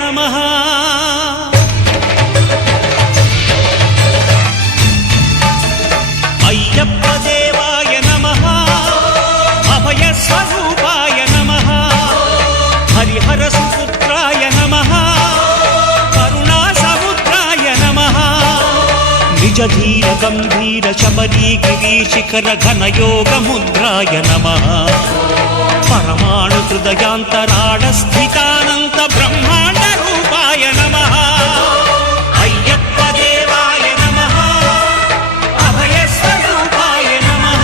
నమః. అయ్యప్ప దేవాయ నమః. అభయ స్వరూపాయ నమః. హరిహర సుపుత్రాయ నమః. కరుణా సముద్రాయ నమః. నిజ ధీర గంభీర శబరీ గిరీశిఖర ఘనయోగ ముద్రాయ నమః. పరమాణు హృదయాంతరాళ స్థితానంత బ్రహ్మాండ రూపాయ నమః. అయ్యప్ప దేవాయ నమః. అభయ స్వరూపాయ నమః.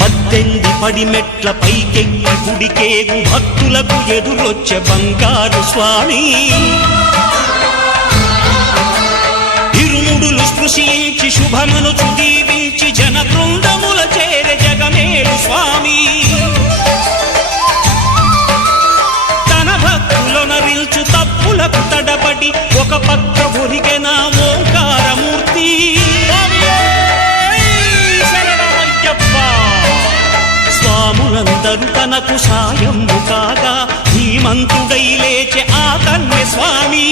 పద్దెంది పడిమెట్ల పైకెక్కి గుడికేగు భక్తులకు ఎదురొచ్చే బంగారు స్వామి. ఇరుముడులు స్పృశించి శుభమును చుదీవించి జన బృందముల చేర జగమేలు స్వామి. తన భక్తులొనరిల్చు తప్పులకు తడబడి ఒక పక్క ఒరిగెన ఓంకారమూర్తి. స్వాములందరూ తనకు సాయము కాగా ధీమంతుడై లేచె ఆ కన్య స్వామి.